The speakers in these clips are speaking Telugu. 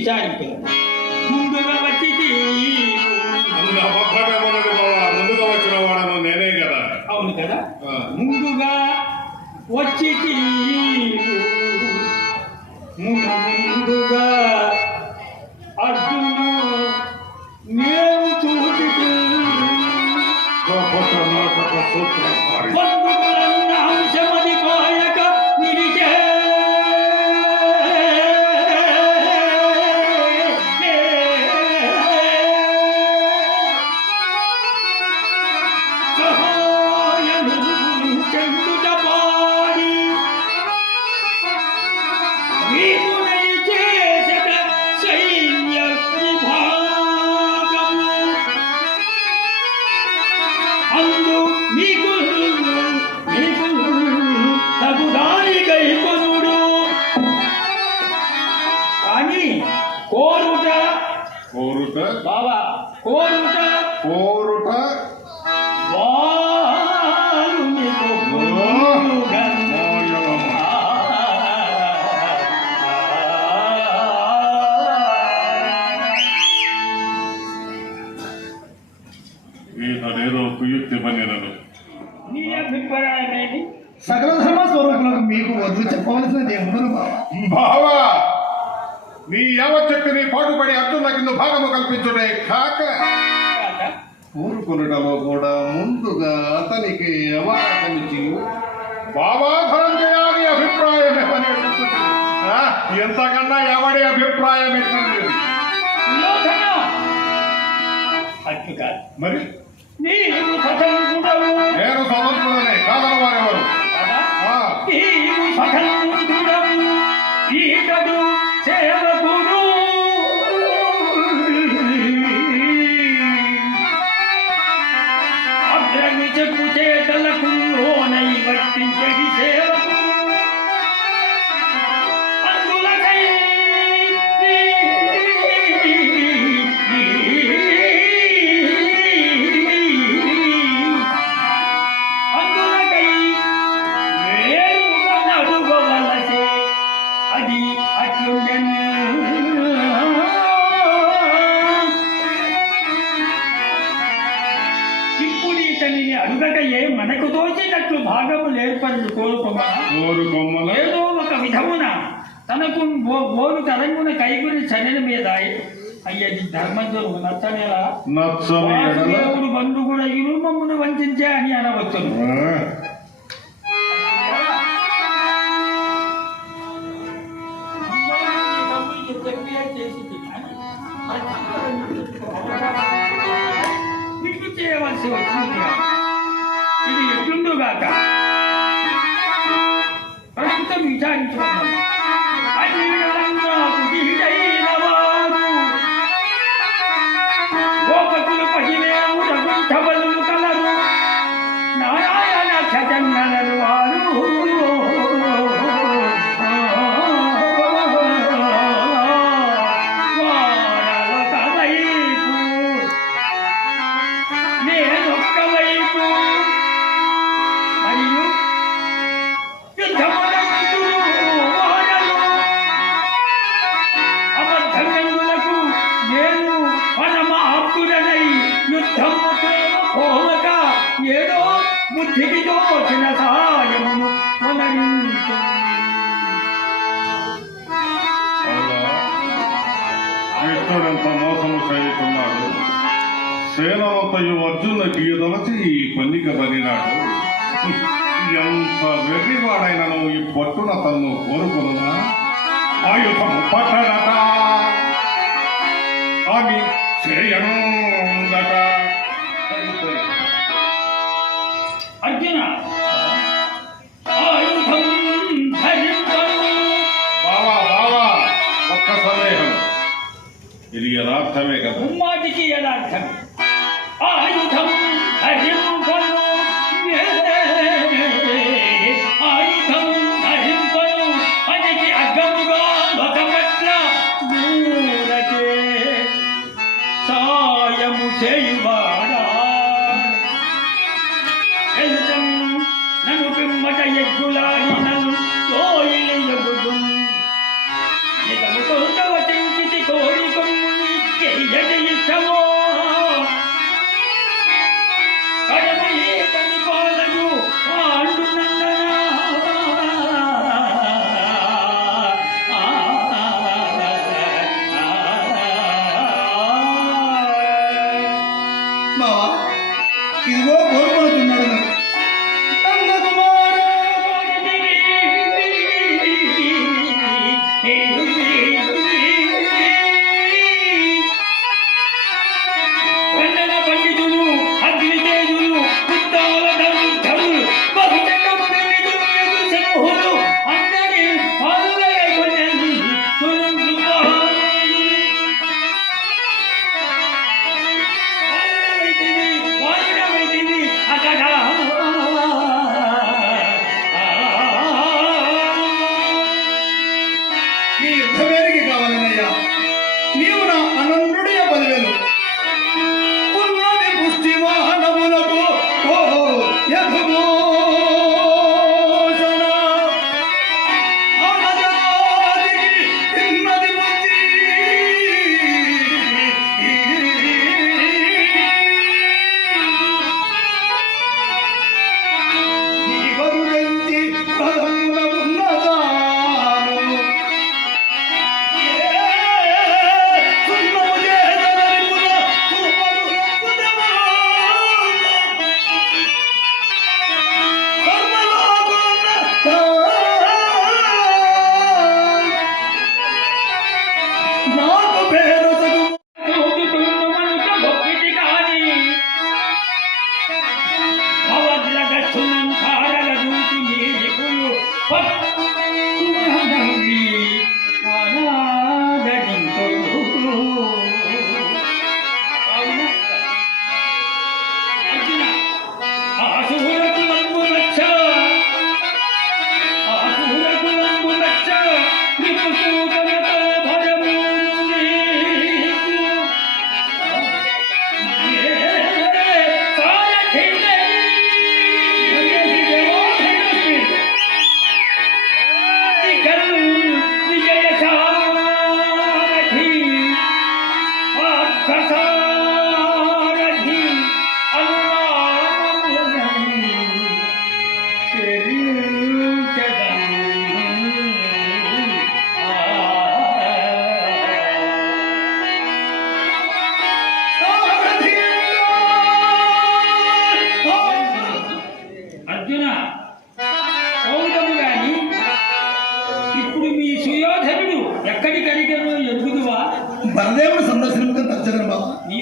విచారింపు ముందుగా వచ్చి ముందుగా వచ్చిన వాడను నేనే కదా? అవును కదా ముందుగా వచ్చి ముందు పాటుపడి అర్జునులకిందు భాగము కల్పించుడే కాక ఊరుకొనటలో కూడా ముందుగా అతనికి అవకాశం ఇచ్చి బాబాధనం చేయాలి అభిప్రాయం ఎంతకన్నా ఎవడి అభిప్రాయం ఎట్టింది మరి? నీ ఏ మనకు దోచినట్లు భాగములు ఏర్పరచు కోరుకోమా? ఏదో ఒక విధమున తనకు బోరు తరంగున కైగురి చర్యల మీద అయ్యది ధర్మంతో నచ్చనేలా నచ్చ దేవుడు బంధు కూడా ఇరుమమ్మును వంచే అని అనవచ్చును. Amen. ಸೇನವತೆಯು అర్జున ದೊರಸಿ ఈ పన్నిక ಬದಿನಾಡು ఎంత వెర్రివాడైనను ఈ పట్టున తన్ను కోరుకున్నా? ఆయుధము పట్టడట మావా ఇదిగో లక్ష వేలకి కావాలన్నయ్యా నీవు నా అనంతుడే బదిలేదు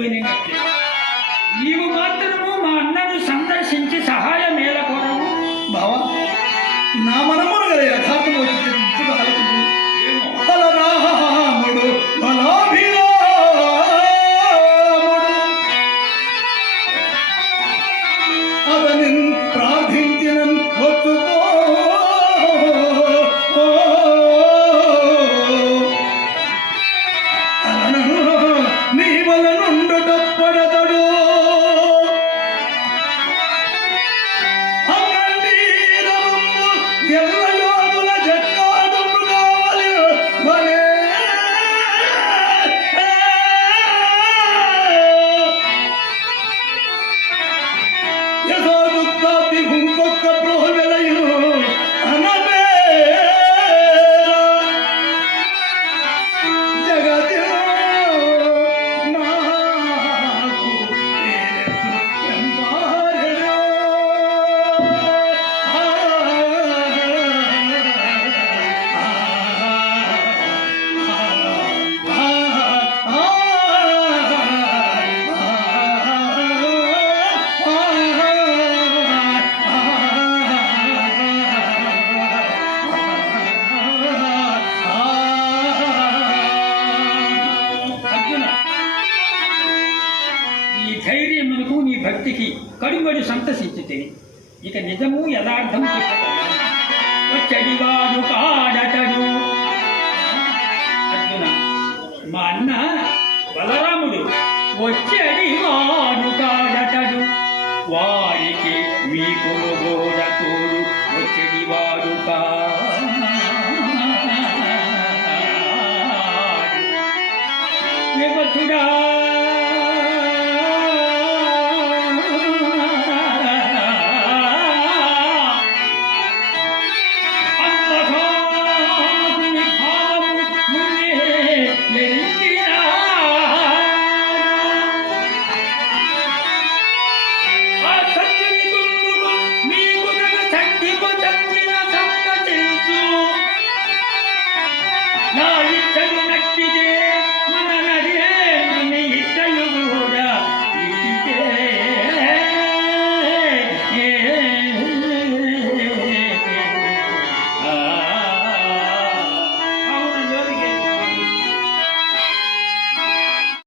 doing in it. కవింగడు సంతసించితే ఇక నిజము యథార్థము చెడివాడు కాడటడు అర్జున మా అన్న బలరాముడు వచ్చడివాడు కాడటడు వారికి మీకు గోడ తోడు వచ్చడివాడు కా వివసుడా